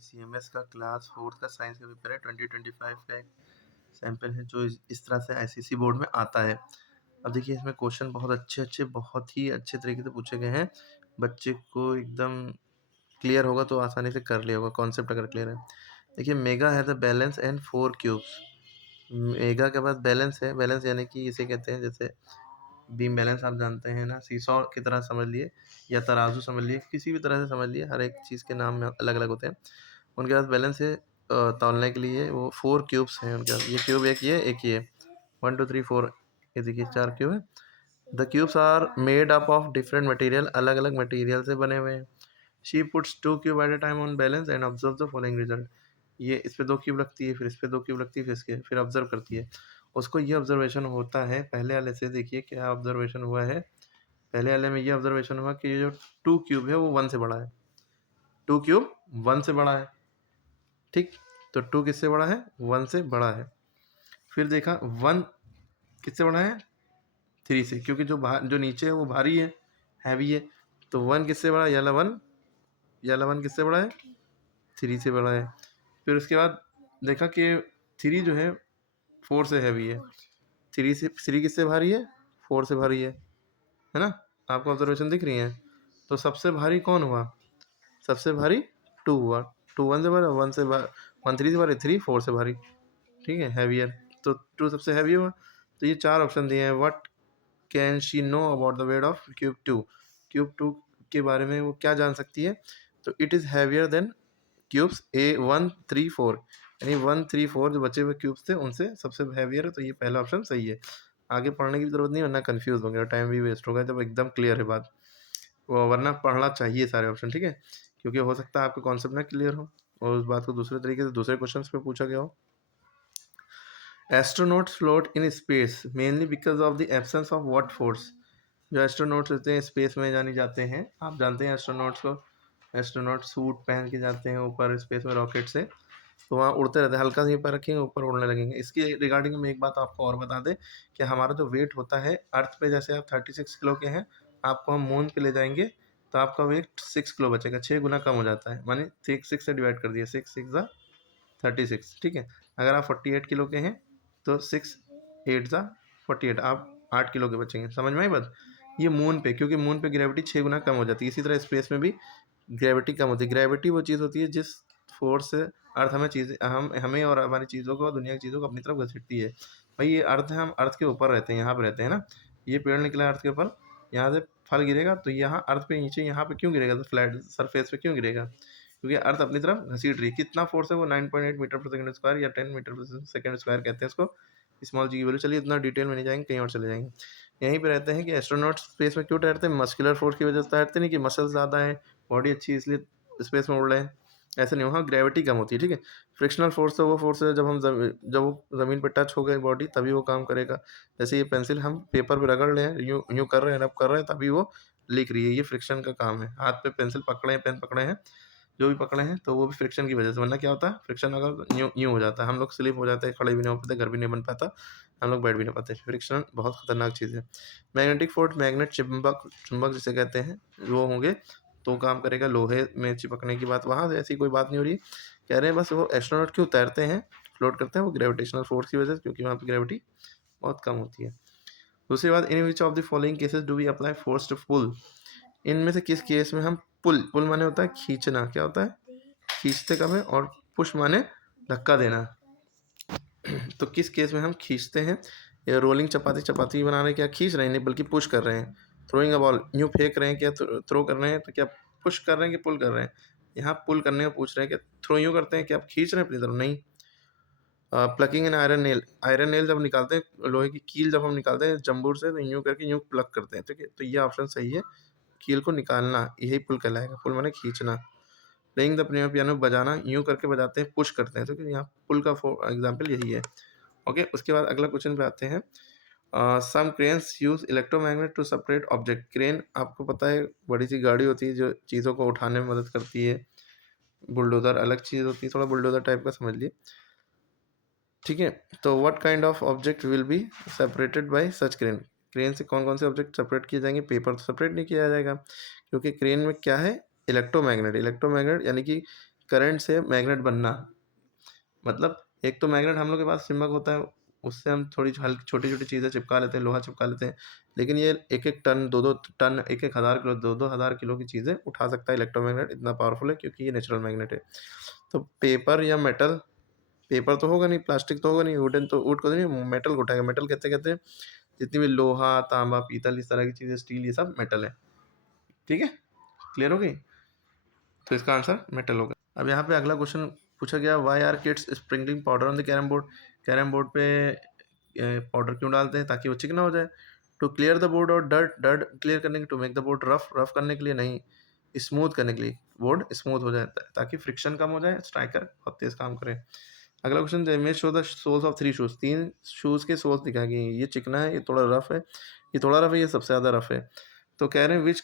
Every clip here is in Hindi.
सीएमएस का क्लास 4 का साइंस का पेपर है, 2025 का एक सैंपल है जो इस तरह से आईसीएसई बोर्ड में आता है। अब देखिए इसमें क्वेश्चन बहुत ही अच्छे तरीके से पूछे गए हैं। बच्चे को एकदम क्लियर होगा तो आसानी से कर लिया होगा, कॉन्सेप्ट अगर क्लियर है। देखिए mega has a balance and 4 cubes. Mega के पास बैलेंस है, बैलेंस यानी कि इसे कहते हैं जैसे बीम बैलेंस आप जानते हैं ना, सीसॉ की तरह समझ लिए या तराजू समझ लिए, किसी भी तरह से समझ लिए, हर एक चीज़ के नाम में अलग-अलग होते हैं। उनके पास बैलेंस है तौलने के लिए वो 4 क्यूब्स हैं उनके पास। ये क्यूब एक ये 1 2 3 4 ये देखिए 4 क्यूब है। The cubes are made up of different material, अलग-अलग मटेरियल से बने हुए हैं। She puts 2 cube at a time on balance and observe the following result. ये इस पे 2 क्यूब रखती है, फिर इस पे 2 क्यूब रखती है, फिर इसके फिर ऑब्जर्व करती है। उसको ये ऑब्जर्वेशन होता है, पहले वाले से देखिए क्या ऑब्जर्वेशन हुआ है। पहले वाले में ये ऑब्जर्वेशन हुआ कि ये जो 2 क्यूब है वो 1 से बड़ा है। 2 क्यूब 1 से बड़ा है, ठीक? तो 2 किससे बड़ा है? 1 से बड़ा है। फिर देखा 1 किससे बड़ा है? 3 से, क्योंकि जो नीचे है वो भारी है, हैवी है। तो 1 किससे बड़ा है? ये वाला 1 किससे बड़ा है? 3 से बड़ा है। फिर उसके बाद देखा कि 3 जो है 4 से हैवी है। 3 किससे भारी है? 4 से भारी है ना? आपको ऑब्जर्वेशन दिख रही है? तो सबसे भारी कौन हुआ? सबसे भारी 2 हुआ। 2 1 से भारी, 1 3 से भारी, 3 4 से भारी, ठीक है, हैवियर। तो 2 सबसे हैवी हुआ। तो ये 4 ऑप्शन दिए हैं। What can she know about the weight of cube 2? Cube 2 के बारे में वो क्या जान सकती है? तो it is heavier than cubes ए 1 3 4, यानी 1 3 4 जो बचे हुए क्यूब्स थे उनसे सबसे हैवियर है। तो ये पहला ऑप्शन सही है। आगे पढ़ने की ज़रूरत नहीं, वरना कन्फ्यूज़ होंगे और टाइम भी वेस्ट होगा जब एकदम क्लियर है बात। वो वरना पढ़ना चाहिए सारे ऑप्शन, ठीक है? क्योंकि हो सकता है आपका कॉन्सेप्ट ना क्लियर हो और उस बात को दूसरे तरीके से दूसरे क्वेश्चंस पे पूछा गया हो। Astronauts float in space mainly because of the absence of what force? जो एस्ट्रोनॉट्स होते हैं स्पेस में जाने जाते हैं, आप जानते हैं एस्ट्रोनॉट्स को। एस्ट्रोनॉट सूट पहन के जाते हैं ऊपर स्पेस में रॉकेट से, तो वहाँ उड़ते रहते हैं, हल्का सा पैर रखेंगे ऊपर उड़ने लगेंगे। इसके रिगार्डिंग में एक बात आपको और बता दें कि हमारा जो वेट होता है अर्थ पे, जैसे आप 36 किलो के हैं, आपको हम मून पे ले जाएंगे तो आपका वेट 6 किलो बचेगा, 6 गुना कम हो जाता है। माने 6 से डिवाइड कर दिया, 6 6 36, ठीक है। अगर आप 48 किलो के हैं तो 6 8 48, आप 8 किलो के बचेंगे। समझ में आई बात? ये मून पे, क्योंकि मून पे ग्रेविटी 6 गुना कम हो जाती है। इसी तरह स्पेस में भी ग्रेविटी कम होती है। ग्रेविटी वो चीज़ होती है जिस फोर्स से अर्थ हमें और हमारी चीज़ों को, दुनिया की चीज़ों को अपनी तरफ घसीटती है। भाई ये अर्थ है, हम अर्थ के ऊपर रहते हैं, यहाँ पे रहते हैं ना। ये पेड़ निकला अर्थ के ऊपर, यहाँ से फल गिरेगा तो यहाँ अर्थ पे नीचे यहाँ पे क्यों गिरेगा? तो फ्लैट सरफेस पे क्यों गिरेगा? क्योंकि अर्थ अपनी तरफ घसीट रही है। कितना फोर्स है वो? 9.8 मीटर पर सेकंड स्क्वायर या 10 मीटर पर सेकंड स्क्वायर कहते हैं इसको। स्मॉल जी की वैल्यू, चलिए इतना डिटेल में नहीं जाएंगे, कहीं और चले जाएंगे। यहीं पे रहते हैं कि एस्ट्रोनॉट स्पेस में क्यों ठहरते हैं? मस्कुलर फोर्स की वजह से ठहरते नहीं कि मसल ज़्यादा है, बॉडी अच्छी है इसलिए स्पेस में उड़ रहे हैं, ऐसे नहीं। वहाँ ग्रेविटी कम होती है, ठीक है। फ्रिक्शनल फोर्स तो वो फोर्स है जब वो ज़मीन पर टच हो गए बॉडी तभी वो काम करेगा। जैसे ये पेंसिल हम पेपर पे रगड़ रहे हैं, यूँ यूँ कर रहे हैं, रब कर रहे हैं, तभी वो लिख रही है। ये फ्रिक्शन का काम है। हाथ पे पेंसिल पकड़े हैं, पेन पकड़े हैं, जो भी पकड़े हैं, तो वो भी फ्रिक्शन की वजह से। वरना क्या होता है? फ्रिक्शन अगर यूँ यूँ हो जाता है, हम लोग स्लिप हो जाते हैं, खड़े भी नहीं हो पाते, घर भी नहीं बन पाता, हम लोग बैठ भी नहीं पाते। फ्रिक्शन बहुत खतरनाक चीज़ है। मैग्नेटिक फोर्स, मैग्नेट चुंबक, चुंबक जिसे कहते हैं, वो होंगे तो काम करेगा। लोहे में चिपकने की बात वहाँ से ऐसी कोई बात नहीं हो रही। कह रहे हैं बस वो एस्ट्रोनॉट क्यों तैरते हैं, फ्लोट करते हैं, वो ग्रेविटेशनल फोर्स की वजह से, क्योंकि वहाँ पे ग्रेविटी बहुत कम होती है। दूसरी बात, in which of the following cases do we apply force to pull? इनमें से किस केस में हम पुल, पुल माने होता है खींचना, क्या होता है? खींचते कब है? और पुश माने धक्का देना। तो किस केस में हम खींचते हैं? या रोलिंग, चपाती चपाती बना रहे हैं, क्या खींच रहे हैं? नहीं, बल्कि पुश कर रहे हैं। थ्रोइंग अ बॉल, यूँ फेंक रहे हैं, क्या थ्रो कर रहे हैं? तो क्या पुश कर रहे हैं कि पुल कर रहे हैं? यहाँ पुल करने का पूछ रहे हैं। क्या थ्रो यूँ करते हैं कि आप खींच रहे हैं अपनी तरफ? नहीं। Plucking an iron nail, iron nail जब निकालते हैं, लोहे की कील जब हम निकालते हैं जंबूर से, तो यूँ करके यूँ प्लग करते हैं, ठीक है। तो ये ऑप्शन सही है, कील को निकालना यही पुल कहलाएगा। पुल माने खींचना। प्लेइंग द पियानो, बजाना, यूँ करके बजाते हैं, पुश करते हैं, ठीक है। यहाँ पुल का एग्जाम्पल यही है। ओके, उसके बाद अगला क्वेश्चन पे आते हैं। Some cranes use electromagnet to separate object. Crane आपको पता है बड़ी सी गाड़ी होती है जो चीज़ों को उठाने में मदद करती है। बुलडोजर अलग चीज़ होती है, थोड़ा बुलडोजर टाइप का समझ लिए, ठीक है। तो what kind of object will be separated by such crane? Crane से कौन कौन से ऑब्जेक्ट सेपरेट किए जाएंगे? पेपर तो सेपरेट नहीं किया जाएगा, क्योंकि क्रेन में क्या है? इलेक्ट्रोमैग्नेट। इलेक्ट्रोमैग्नेट यानी कि करंट से मैग्नेट बनना, मतलब एक तो मैग्नेट हम लोग के पास चुंबक होता है, उससे हम थोड़ी हल्की छोटी-छोटी चीज़ें चिपका लेते हैं, लोहा चिपका लेते हैं। लेकिन ये 1-1 टन, 2-2 टन, 1-1 हज़ार किलो, 2-2 हज़ार किलो की चीज़ें उठा सकता है इलेक्ट्रोमैग्नेट, इतना पावरफुल है क्योंकि ये नेचुरल मैग्नेट है। तो पेपर या मेटल, पेपर तो होगा नहीं, प्लास्टिक तो होगा नहीं, वुडन तो वुड को नहीं, मेटल को उठाएगा। मेटल कहते कहते हैं जितनी भी लोहा, तांबा, पीतल, इस तरह की चीज़ें, स्टील, ये सब मेटल है। ठीक है? क्लियर हो गई? तो इसका आंसर मेटल होगा। अब यहाँ पे अगला क्वेश्चन पूछा गया, why are kids sprinkling powder on the carrom board? Carrom board पे पाउडर क्यों डालते हैं? ताकि वो चिकना हो जाए। टू क्लियर द बोर्ड, और डर्ट क्लियर करने के, to make the board rough करने के लिए नहीं, स्मूथ करने के लिए, बोर्ड स्मूथ हो जाए ताकि फ्रिक्शन कम हो जाए, स्ट्राइकर बहुत तेज काम करे। अगला question, the image show the soles of 3 shoes. 3 shoes के सोल्स दिखाई गई हैं। ये चिकना है, ये थोड़ा रफ है, ये थोड़ा रफ है, ये सबसे ज़्यादा रफ है। तो कह रहे हैं which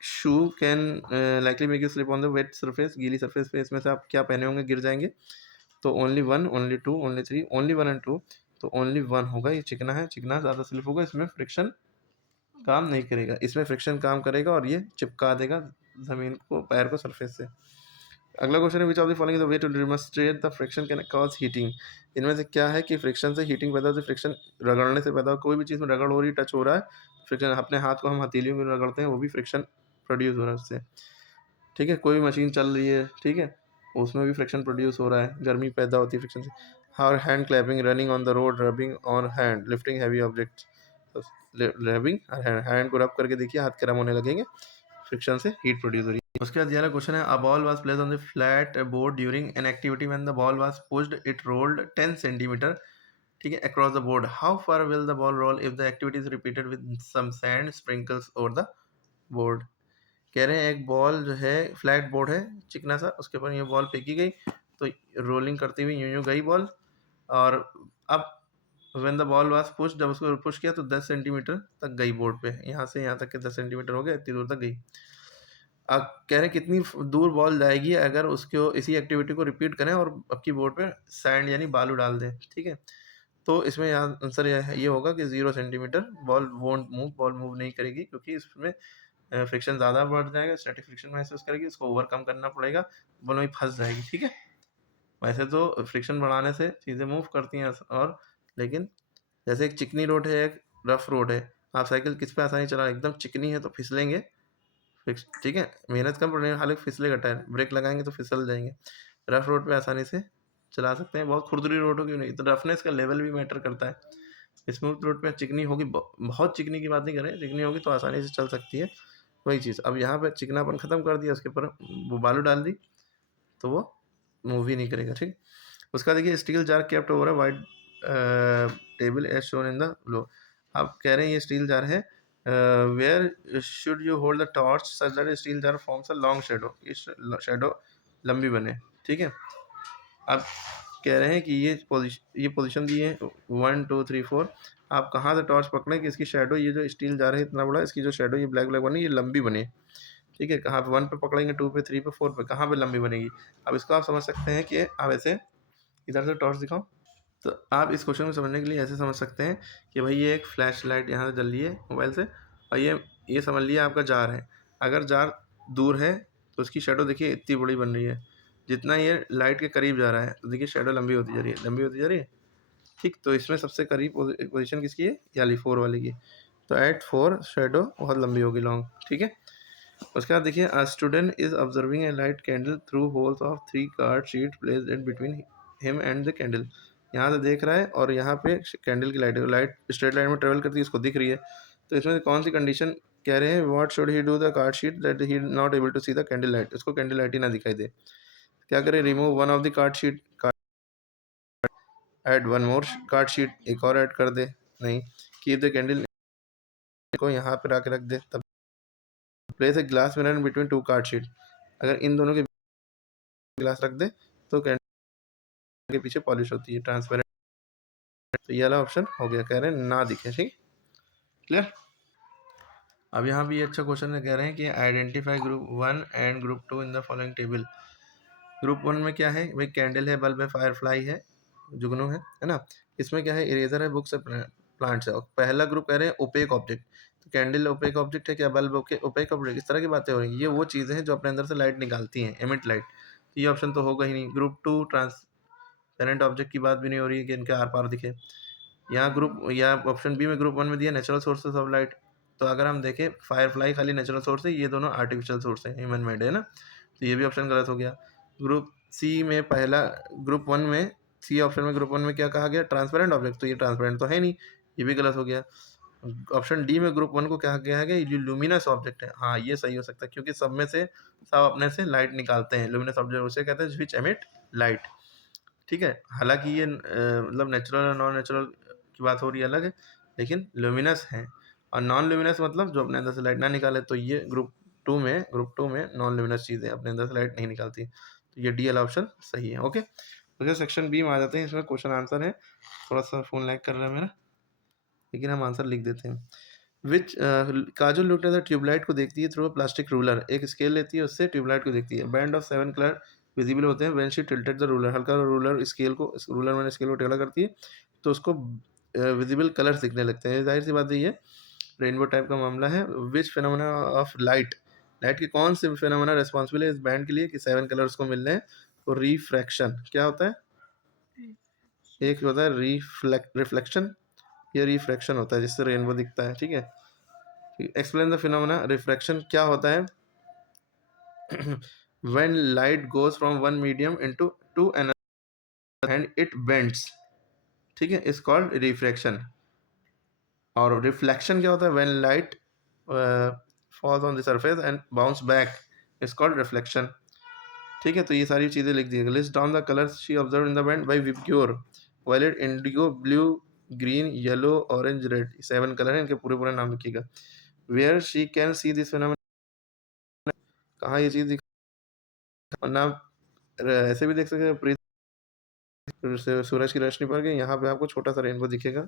shoe can likely make you slip on the wet surface, गीली सरफेस पे इसमें से आप क्या पहने होंगे गिर जाएंगे? तो only 1, only 2, only 3, only 1 and 2। तो ओनली 1 होगा, ये चिकना है, चिकना ज़्यादा स्लिप होगा, इसमें फ्रिक्शन काम नहीं करेगा, इसमें फ्रिक्शन काम करेगा और ये चिपका देगा ज़मीन को, पैर को सरफेस से। अगला क्वेश्चन है, which of the following is the way to demonstrate the friction can cause heating? इनमें से क्या है कि फ्रिक्शन से हीटिंग पैदा होती है? फ्रिक्शन रगड़ने से पैदा हो, कोई भी चीज़ में रगड़ हो रही है, टच हो रहा है, फ्रिक्शन। अपने हाथ को हम हथेलियों में रगड़ते हैं, वो भी फ्रिक्शन प्रोड्यूस हो रहा है उससे। ठीक है, कोई भी मशीन चल रही है, ठीक है, उसमें भी फ्रिक्शन प्रोड्यूस हो रहा है, गर्मी पैदा होती है फ्रिक्शन से। और hand clapping, running on the road, rubbing on hand, lifting heavy objects. Rubbing, hand को रब करके देखिए, हाथ गर्म होने लगेंगे, फ्रिक्शन से हीट प्रोड्यूस हो रही है। उसके बाद अगला क्वेश्चन है, a ball was placed on the flat board during an activity, when the ball was pushed it rolled 10 centimeter, ठीक है, across the board. How far will the ball roll if the activity is repeated with some sand sprinkles over the board? कह रहे हैं एक बॉल जो है, फ्लैट बोर्ड है चिकना सा, उसके ऊपर ये बॉल फेंकी गई, तो रोलिंग करती हुई यूं यूं गई बॉल, और अब when the ball was push, जब उसको पुश किया तो 10 सेंटीमीटर तक गई बोर्ड पे, यहाँ से यहाँ तक के 10 सेंटीमीटर हो गया, इतनी दूर तक गई। अब कह रहे हैं कितनी दूर बॉल जाएगी अगर उसको इसी एक्टिविटी को रिपीट करें और अब की बोर्ड पे सैंड यानी बालू डाल दें, ठीक है। तो इसमें यहाँ आंसर ये होगा कि 0 centimetre, ball won't move, ball move नहीं करेगी क्योंकि इसमें फ्रिक्शन ज़्यादा बढ़ जाएगा, स्टैटिक फ्रिक्शन महसूस करेगी, उसको ओवरकम करना पड़ेगा, बॉल वहीं फंस जाएगी, ठीक है। वैसे तो फ्रिक्शन बढ़ाने से चीज़ें मूव करती हैं, और लेकिन जैसे एक चिकनी रोड है, एक रफ रोड है, आप साइकिल किस पे आसानी चला, एकदम चिकनी है तो फिसलेंगे, फिक्स, ठीक है, मेहनत कम पड़ेगी, हालांकि फिसलेगा टायर, ब्रेक लगाएंगे तो फिसल जाएंगे। रफ रोड पे आसानी से चला सकते हैं, बहुत खुरदरी रोड होगी नहीं, तो रफनेस का लेवल भी मैटर करता है। स्मूथ रोड पे चिकनी होगी, बहुत चिकनी की बात नहीं करें, चिकनी होगी तो आसानी से चल सकती है, वही चीज़। अब यहाँ पे चिकनापन ख़त्म कर दिया, उसके ऊपर वो बालू डाल दी, तो वो मूव ही नहीं करेगा, ठीक। उसका देखिए, स्टील जार केप्ट ओवर है white table as shown in the low. आप कह रहे हैं ये स्टील जार है, where should you hold the torch such that steel jar forms a long shadow, इस शेडो लंबी बने, ठीक है। आप कह रहे हैं कि ये पोजीशन दी है 1 2 3 4, आप कहाँ से टॉर्च पकड़ें कि इसकी शेडो, ये जो स्टील जार है इतना बड़ा, इसकी जो शेडो ये ब्लैक ब्लैक बनी, ये लंबी बने, ठीक है। कहाँ पे 1 पे पकड़ेंगे, 2 पे, 3 पे, 4 पे, कहाँ पे लंबी बनेगी? अब इसको आप समझ सकते हैं कि आप ऐसे, इधर से टॉर्च दिखाओ। तो आप इस क्वेश्चन को समझने के लिए ऐसे समझ सकते हैं कि भाई ये एक फ्लैश लाइट यहाँ से जल रही है मोबाइल से, और ये समझ लिया आपका जार है। अगर जार दूर है तो उसकी शेडो देखिए इतनी बड़ी बन रही है, जितना ये लाइट के करीब जा रहा है तो देखिए शेडो लंबी होती जा रही है, लंबी होती जा रही है, ठीक। तो इसमें सबसे करीब पोजीशन किसकी है, ये वाली 4 वाली की। तो एट 4 शेडो बहुत लंबी होगी, लॉन्ग, ठीक है। उसके बाद देखिए, a student is observing A light candle through holes of 3 card sheet placed in between him and the candle. यहाँ से देख रहा है और यहाँ पे कैंडल की लाइट है, लाइट स्ट्रेट लाइन में ट्रेवल करती है, इसको दिख रही है। तो इसमें से कौन सी कंडीशन कह रहे हैं, what should he do the card sheet that he not able to see the candle light, उसको कैंडल लाइट ही ना दिखाई दे। क्या करें, remove one of the card sheet, add one more card sheet, एक और ऐड कर दे, नहीं, कीप द कैंडल को यहाँ पे ला के रख दे, तब place a glass mirror in between 2 card sheet, अगर इन दोनों के ग्लास रख दे तो कैंडल के पीछे पॉलिश होती है, ट्रांसपेरेंट। तो ये वाला ऑप्शन हो गया, कह रहे हैं ना दिखे, ठीक, क्लियर। अब यहाँ भी अच्छा क्वेश्चन है, कह रहे हैं कि identify group 1 and group 2 in the following table. Group 1 में क्या है भाई, कैंडल है, बल्ब है, फायरफ्लाई है, जुगनू है ना। इसमें क्या है, इरेजर है, बुक्स है, प्लांट्स है। और पहला ग्रुप कह रहे हैं ओपेक ऑब्जेक्ट, तो कैंडल ओपेक ऑब्जेक्ट है क्या, बल्ब ओपेक ऑब्जेक्ट, इस तरह की बातें हो रही हैं। ये वो चीज़ें हैं जो अपने अंदर से लाइट निकालती हैं, एमिट लाइट, ये ऑप्शन तो होगा ही नहीं। ग्रुप 2 ट्रांसपेरेंट ऑब्जेक्ट की बात भी नहीं हो रही है कि इनके आर पार दिखे। यहाँ ग्रुप या ऑप्शन बी में ग्रुप 1 में दिया नेचुरल सोर्सेज ऑफ लाइट। तो अगर हम देखें फायरफ्लाई खाली नेचुरल सोर्स है, ये दोनों आर्टिफिशियल सोर्स है, ह्यूमन मेड है ना, तो ये भी ऑप्शन गलत हो गया। ग्रुप सी में पहला ग्रुप 1 में सी ऑप्शन में ग्रुप 1 में क्या कहा गया, ट्रांसपेरेंट ऑब्जेक्ट, तो ये ट्रांसपेरेंट तो है नहीं, ये भी गलत हो गया। ऑप्शन डी में ग्रुप 1 को कहा गया है कि ये लुमिनस ऑब्जेक्ट है, हाँ ये सही हो सकता है, क्योंकि सब में से सब अपने से लाइट निकालते हैं। लुमिनस ऑब्जेक्ट उसे कहते हैं व्हिच एमिट लाइट। ठीक है, हालांकि ये मतलब नेचुरल और नॉन नेचुरल की बात हो रही है अलग है, लेकिन लुमिनस है। और नॉन लुमिनस मतलब जो अपने अंदर से लाइट ना निकाले, तो ये ग्रुप टू में नॉन लुमिनस चीज़ें अपने अंदर से लाइट नहीं निकालती, तो ये डी वाला ऑप्शन सही है। ओके, तो सेक्शन बी में आ जाते हैं। इसमें क्वेश्चन आंसर है, थोड़ा सा फ़ोन लैग कर रहा है मेरा, लेकिन हम आंसर लिख देते हैं। विच काजल लुक्ड एट द ट्यूबलाइट को देखती है थ्रू अ प्लास्टिक रूलर, एक स्केल लेती है, उससे ट्यूबलाइट को देखती है। बैंड ऑफ 7 कलर विजिबल होते हैं when she tilted the ruler, हल्का रूलर स्केल को रूलर मैंने स्केल को टेढ़ा करती है तो उसको विजिबल कलर्स दिखने लगते हैं। जाहिर सी बात है, ये रेनबो टाइप का मामला है। विच फिनोमेना ऑफ लाइट, लाइट के कौन से फिनोमेना रिस्पॉन्सिबल है इस बैंड के लिए कि 7 कलर्स को मिल रहे हैं। तो रिफ्रैक्शन क्या होता है, एक होता है रिफ्लेक्शन, ये रिफ्रैक्शन होता है जिससे रेनबो दिखता है। ठीक है, एक्सप्लेन द फिनोमेना रिफ्रैक्शन क्या होता है। when light goes from one medium into to another and it bends, ठीक है, इज कॉल्ड रिफ्रैक्शन। और रिफ्लेक्शन क्या होता है, when light falls on the surface and bounce back, is called reflection. ठीक है, तो ये सारी चीज़ें लिख दी। List down the colours she observe in the band by VIBGYOR, violet, indigo, blue, green, yellow, orange, red, 7 colour हैं, इनके पूरे पूरे नाम लिखिएगा। Where she can see this phenomena, कहाँ ये चीज़ दिख, वरना ऐसे भी देख सकते हैं सूरज की रोशनी पर गई, यहाँ पे आपको छोटा सा रेनबो दिखेगा।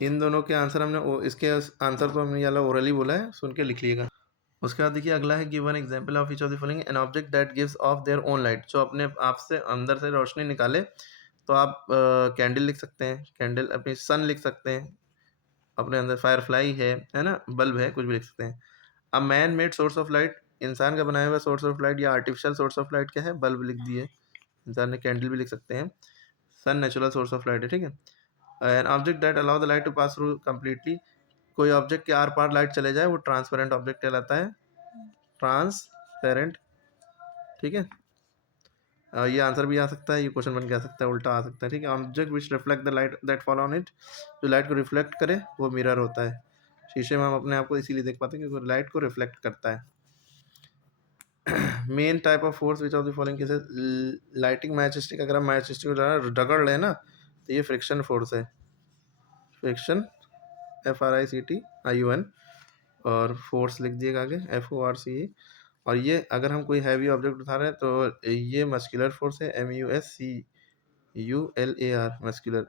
इन दोनों के आंसर हमने इसके आंसर तो हमने ये ओरली बोला है, सुन के लिख लीजिएगा। उसके बाद देखिए अगला है given example of each of the following, N object that gives of their own light, जो अपने आप से अंदर से रोशनी निकाले। तो आप कैंडल लिख सकते हैं, कैंडल, अपनी सन लिख सकते हैं, अपने अंदर फायरफ्लाई है ना, बल्ब है, कुछ भी लिख सकते हैं। A man made source of light, इंसान का बनाया हुआ सोर्स ऑफ लाइट या आर्टिफिशियल सोर्स ऑफ लाइट क्या है, बल्ब लिख दिए। इंसान ने कैंडल भी लिख सकते हैं। Sun natural source of light है। ठीक है, an object that allow the light to pass through completely, कोई ऑब्जेक्ट के आर पार लाइट चले जाए वो ट्रांसपेरेंट ऑब्जेक्ट कहलाता है, ट्रांसपेरेंट। ठीक है, ये आंसर भी आ सकता है, ये क्वेश्चन बन के आ सकता है, उल्टा आ सकता है। ठीक है, object which reflect the light that fall on it, जो लाइट को रिफ्लेक्ट करे वो मिरर होता है। शीशे में हम अपने आप को इसीलिए देख पाते हैं क्योंकि लाइट को रिफ्लेक्ट करता है। Main type of force which of the following cases, lighting match stick, अगर हम मैच स्टिक को रगड़ लें ना तो ये फ्रिक्शन फोर्स है, फ्रिक्शन, FRICTION, और फोर्स लिख दिएगा आगे FORCE। और ये अगर हम कोई हैवी ऑब्जेक्ट उठा रहे हैं तो ये मस्कुलर फोर्स है, MUSCULAR, मस्कुलर।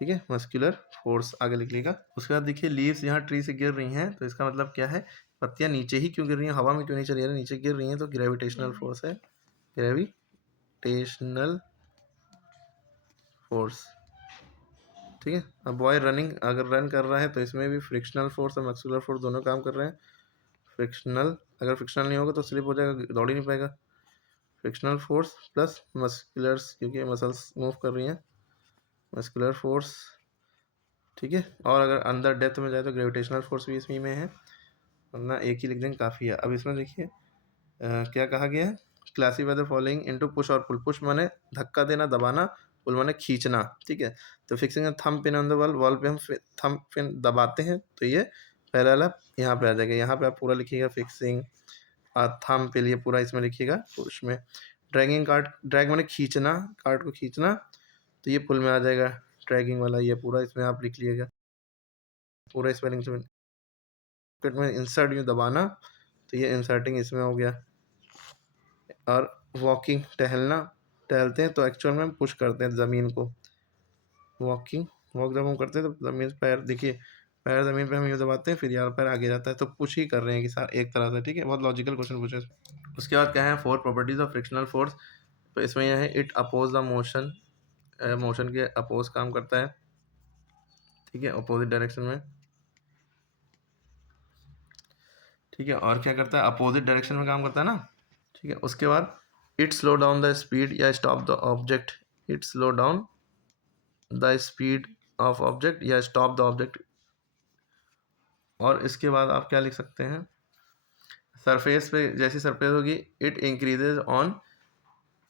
ठीक है, मस्कुलर फोर्स आगे लिख लीजिएगा। उसके बाद देखिए लीव्स यहाँ ट्री से गिर रही हैं, तो इसका मतलब क्या है, पत्तियाँ नीचे ही क्यों गिर रही हैं, हवा में क्यों नहीं चली रही, नीचे गिर रही हैं, तो ग्रेविटेशनल फोर्स है, ग्रेविटेशनल फोर्स। ठीक है, अब बॉय रनिंग, अगर रन कर रहा है तो इसमें भी फ्रिक्शनल फोर्स और मस्कुलर फोर्स दोनों काम कर रहे हैं। फ्रिक्शनल, अगर फ्रिक्शनल नहीं होगा तो स्लिप हो जाएगा, दौड़ ही नहीं पाएगा। फ्रिक्शनल फोर्स प्लस मस्कुलर्स, क्योंकि मसल्स मूव कर रही हैं, मस्कुलर फोर्स। ठीक है, और अगर अंदर डेप्थ में जाए तो ग्रेविटेशनल फोर्स भी इसमें में है, वरना एक ही लिख देंगे काफ़ी है। अब इसमें देखिए क्या कहा गया है, classify the following into push और पुल। पुश माने धक्का देना, दबाना, पुल माने खींचना। ठीक है, तो fixing thumb pin on the wall, wall पे हम थंब पिन दबाते हैं तो ये पहला वाला यहाँ पे आ जाएगा। यहाँ पे आप पूरा लिखिएगा फिक्सिंग, और थंब पे लिए पूरा इसमें लिखिएगा पुश में। ड्रैगिंग कार्ड, ड्रैग माने खींचना, कार्ड को खींचना, तो ये पुल में आ जाएगा ड्रैगिंग वाला, ये पूरा इसमें आप लिख लीजिएगा पूरा स्पेलिंग से। में इंसर्ट यूँ दबाना, तो ये इंसर्टिंग इसमें हो गया। और वॉकिंग, टहलना, टहलते हैं तो एक्चुअल में हम पुश करते हैं ज़मीन को। वॉकिंग, वॉक जब हम करते हैं तो ज़मीन, पैर देखिए, पैर ज़मीन पे हम यूँ दबाते हैं, फिर यार पैर आगे जाता है, तो पुश ही कर रहे हैं कि सार एक तरह से। ठीक है, बहुत लॉजिकल क्वेश्चन पूछे। उसके बाद क्या है, 4 प्रॉपर्टीज ऑफ फ्रिक्शनल फोर्स। तो इसमें यह है, it oppose the motion, motion के अपोज काम करता है। ठीक है, अपोजिट डायरेक्शन में। ठीक है, और क्या करता है, अपोजिट डायरेक्शन में काम करता है ना। ठीक है। उसके बाद it slow down the speed या stop the object, it slow down the speed of object या स्टॉप द ऑब्जेक्ट। और इसके बाद आप क्या लिख सकते हैं, सरफेस पे जैसी सरफेस होगी, इट इंक्रीजेज ऑन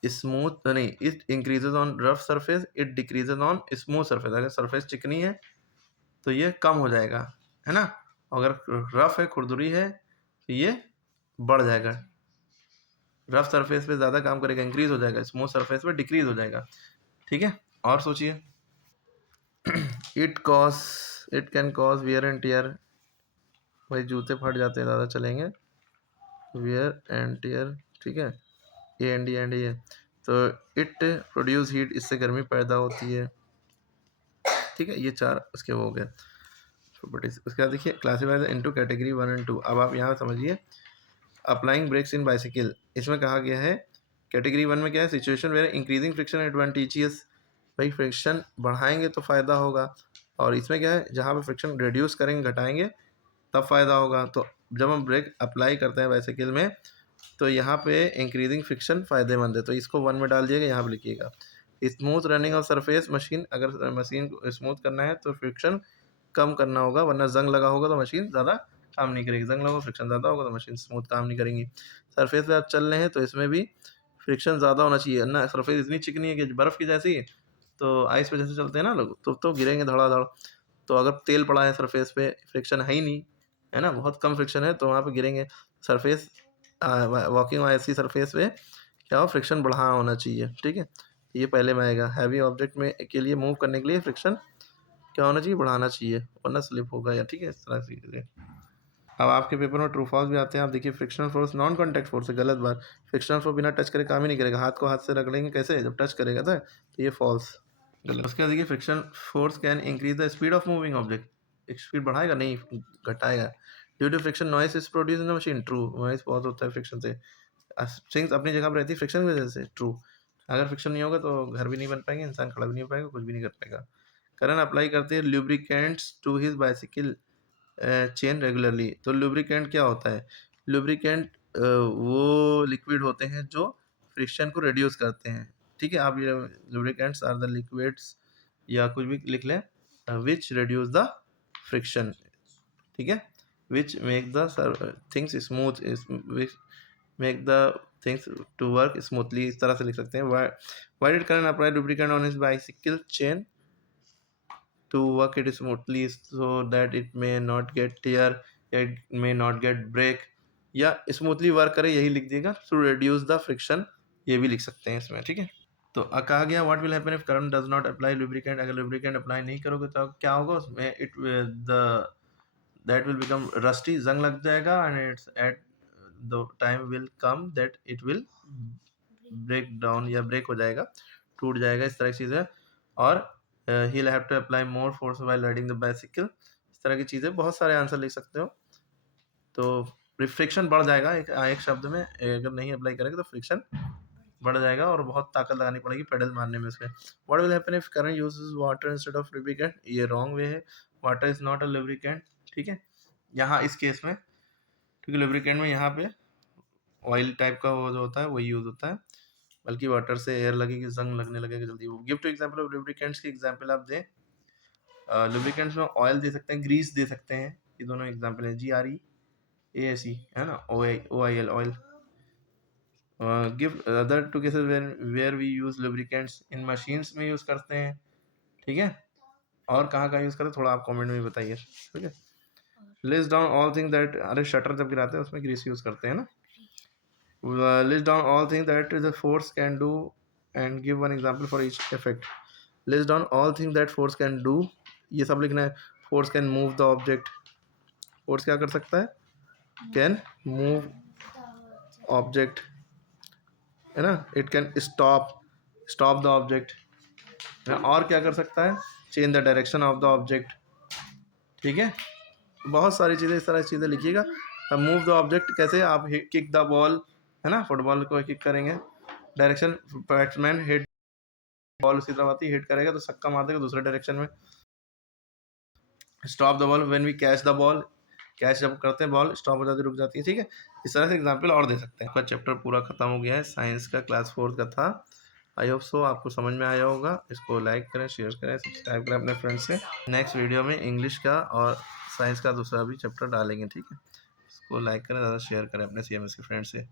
स्मूथ, नहीं, it increases on rough surface, it decreases on smooth surface. अगर सरफेस चिकनी है तो ये कम हो जाएगा, है ना। अगर रफ है, खुरदुरी है, तो ये बढ़ जाएगा। रफ सरफेस पे ज़्यादा काम करेगा, इंक्रीज हो जाएगा, स्मूथ सरफेस पे डिक्रीज हो जाएगा। ठीक है। और सोचिए, it can cause wear and tear, भाई जूते फट जाते हैं ज़्यादा चलेंगे, वियर एंड टीयर, ठीक है, ए एंड डी एंड ये। तो इट प्रोड्यूस हीट, इससे गर्मी पैदा होती है। ठीक है, ये चार उसके वो हो गए प्रॉपर्टीज। उसके बाद देखिए, क्लासीफाइड इनटू कैटेगरी 1 एंड 2। अब आप यहाँ समझिए, अप्लाइंग ब्रेक्स इन बाइसिकल, इसमें कहा गया है कैटेगरी 1 में क्या है, situation where increasing friction advantageous, भाई फ्रिक्शन बढ़ाएंगे तो फ़ायदा होगा। और इसमें क्या है, जहाँ पे फ्रिक्शन रिड्यूस करेंगे, घटाएंगे, तब फ़ायदा होगा। तो जब हम ब्रेक अप्लाई करते हैं बाइसिकल में, तो यहाँ पे इंक्रीजिंग फ्रिक्शन फ़ायदेमंद है, तो इसको 1 में डाल दिएगा, यहाँ पे लिखिएगा। Smooth running of surface machine, अगर मशीन को स्मूथ करना है तो फ्रिक्शन कम करना होगा, वरना जंग लगा होगा तो मशीन ज़्यादा काम नहीं करेगी, जंग लगा फ्रिक्शन ज़्यादा होगा तो मशीन स्मूथ काम नहीं करेंगी। सरफेस पे आप चल रहे हैं तो इसमें भी फ्रिक्शन ज़्यादा होना चाहिए ना, सरफेस इतनी चिकनी है कि बर्फ़ की जैसी, तो आइस पे जैसे चलते हैं ना लोग, तो गिरेंगे धड़ाधड़। तो अगर तेल पड़ा है सरफेस पे, फ्रिक्शन है ही नहीं, है ना, बहुत कम फ्रिक्शन है, तो वहाँ पे गिरेंगे। सरफेस वॉकिंग ऐसी सरफेस पे क्या हो, फ्रिक्शन बढ़ा होना चाहिए। ठीक है, ये पहले में आएगा। हैवी ऑब्जेक्ट में के लिए मूव करने के लिए फ्रिक्शन क्या होना चाहिए, बढ़ाना चाहिए, वरना स्लिप होगा या, ठीक है, इस तरह से। अब आपके पेपर में ट्रू फॉल्स भी आते हैं। आप देखिए, frictional force non contact force है, गलत बात। फ्रिक्शनल फोर्स बिना टच करे काम ही नहीं करेगा, हाथ को हाथ से रगड़ेंगे कैसे, जब टच करेगा तो ये फॉल्स, गलत। उसके बाद देखिए, friction force can increase the speed of moving object, speed बढ़ाएगा नहीं, घटाएगा। Due to friction noise is produce in the machine, true, noise बहुत होता है फ्रिक्शन से, थिंग्स अपनी जगह पर रहती है फ्रिक्शन की वजह से, ट्रू। अगर फ्रिक्शन नहीं होगा तो घर भी नहीं बन पाएंगे, इंसान खड़ा भी नहीं हो पाएगा, कुछ भी नहीं कर पाएगा। करण अप्लाई करते हैं lubricants to his bicycle chain regularly, तो लुब्रिकेंट क्या होता है, लुब्रिकेंट वो लिक्विड होते हैं जो फ्रिक्शन को रिड्यूस करते हैं। ठीक है, आप ये लुब्रिकेंट्स आर द लिक्विड्स या कुछ भी लिख लें, विच रिड्यूस द फ्रिक्शन, ठीक है, which make the things smooth, which make the things to work smoothly, इस तरह से लिख सकते हैं। Why did Karan apply lubricant on his bicycle chain to work it smoothly so that it may not get tear, it may not get break, या स्मूथली वर्क करे, यही लिख दिएगा। टू रिड्यूस द फ्रिक्शन, ये भी लिख सकते हैं इसमें। ठीक है, तो कहा गया what will happen if current does not apply lubricant, अगर लुब्रिकेंट अप्लाई नहीं करोगे तो क्या होगा उसमें, it the that will become rusty, जंग लग जाएगा, and it's at the time will come that it will break down, या ब्रेक हो जाएगा, टूट जाएगा, इस तरह की चीज़ है। और he'll have to apply more force while riding the bicycle, इस तरह की चीज़ें, बहुत सारे आंसर लिख सकते हो। तो फ्रिक्शन बढ़ जाएगा, एक शब्द में, अगर नहीं अप्लाई करेंगे तो फ्रिक्शन बढ़ जाएगा और बहुत ताकत लगानी पड़ेगी पेडल मारने में उसमें। What will happen if current uses water instead of lubricant, ये रॉन्ग वे है, water is not a lubricant. ठीक है, यहाँ इस केस में, क्योंकि लुब्रिकेंट में यहाँ पे ऑयल टाइप का वो जो होता है वही यूज होता है, बल्कि वाटर से एयर लगेगी, जंग लगने लगेगा जल्दी। Give two example of lubricants की एग्जांपल आप दें। लुब्रिकेंट्स में ऑयल दे सकते हैं, ग्रीस दे सकते हैं, ये दोनों एग्जांपल है, GREASE, है ना, OIL oil. Give other two cases where we use lubricants, इन मशीन्स में यूज करते हैं। ठीक है, और कहाँ कहाँ यूज करते हैं, थोड़ा आप कमेंट में बताइए। ठीक है, list down all thing that, अरे शटर जब गिराते हैं उसमें ग्रीस यूज करते हैं ना। List down all thing that the force can do and give one example for each effect. List down all thing that force can do, ये सब लिखना है। Force can move the object, force क्या कर सकता है, कैन मूव ऑब्जेक्ट, है ना। It can stop the object, और क्या कर सकता है, change the direction of the object. ठीक है, बहुत सारी चीज़ें, इस तरह चीज़ें लिखिएगा। अब मूव द ऑब्जेक्ट कैसे, आप किक द बॉल, है ना, फुटबॉल को किक करेंगे, डायरेक्शन, बैट्समैन हिट बॉल उसी तरफ आती, हिट करेगा तो छक्का मार देगा दूसरे डायरेक्शन में। Stop the ball when we catch the ball, catch जब करते हैं बॉल स्टॉप हो जाती है, रुक जाती है, ठीक है। इस तरह से एग्जाम्पल और दे सकते हैं। आपका चैप्टर पूरा खत्म हो गया है, साइंस का क्लास 4 का था। आई होप सो आपको समझ में आया होगा। इसको लाइक करें, शेयर करें, सब्सक्राइब करें अपने फ्रेंड्स से। नेक्स्ट वीडियो में इंग्लिश का और साइंस का दूसरा भी चैप्टर डालेंगे, ठीक है। इसको लाइक करें, ज़्यादा शेयर करें अपने CMS के फ्रेंड से।